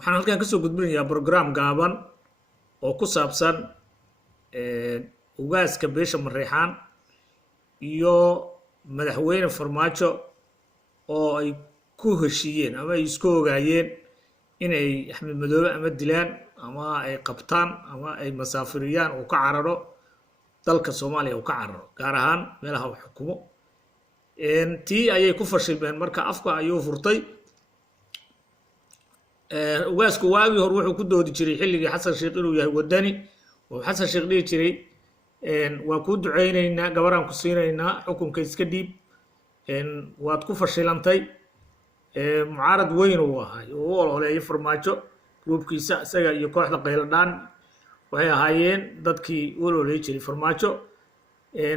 waxaan halkan ka soo gudbinayaa program gaaban oo ku saabsan ugaaska beesha Mareexaan iyo madaxweyne Farmaajo oo ay ku heshiiyeen ama ay isku ogaayeen inay Axmed Madoobe ama dilaan ama ay qabtaan ama ay masaafiriyaan oo ka cararo dalka Soomaaliya oo ka cararo gaar ahaan meelaha uu xukumo tii ayay ku fashilmeen marka afka ayuu furtay ugaasku waagi hor wuxuu ku doodi jiray xilligii Xasan Sheekh inuu yahay wadani oo Xasan Sheekh dhigi jiray waa ku duceynaynaa gabaraan ku siinaynaa xukunka iska dhiib waad ku fashilantay mucaarad weyn uu ahaa oo ololeeyay Farmaajo groupkiisa isaga iyo kooxda Qayladhaan waxay ahaayeen dadkii ololeeyay jiray Farmaajo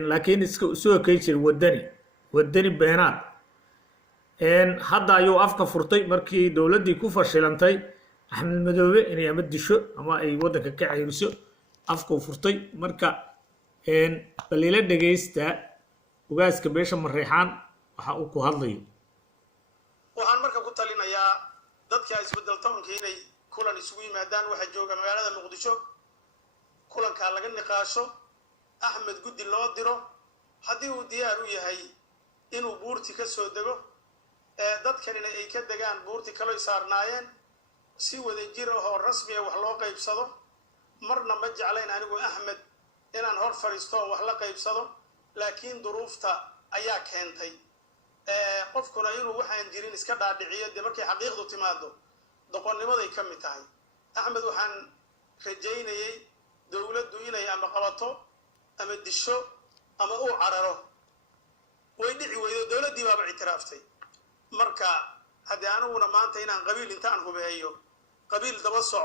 laakiin soo kay jiray wadani beenaad hadda ayuu afka furtay markii dawladdii ku fashilantay Axmed Madoobe inay ama disho ama ay wadanka ka cayriso afka furtay marka balila dhageysta ugaaska beesha Mareexaan waxa uu ku hadlayo waxaan marka ku talinayaa dadka isbedel toonka inay kulan isugu yimaadaan waxa jooga magaalada Muqdisho kulanka laga niqaasho Axmed gudi loo diro hadii uu diyaar u yahay inuu buurti ka soo dago dadkan ay ka dagaan buurti kale saarnaayeen si wada jir oo rasmi ah wax loo qaybsado marna ma jeclayn anigu Axmed inaan hor fariisto wax la qaybsado laakiin duruufta ayaa keentay qofkuna inuu waxaan jirin iska dhaadhiciyo markay xaqiiqdu timaado doqonnimaday ka mid tahay Axmed waxaan rajaynayay dawladdu inay ama qabato ama disho ama uu cararo way dhici weydo dawladdii baa ictiraaftay marka hadii anuguna maanta inaan qabiil intaan hubeeyo qabiil daba soo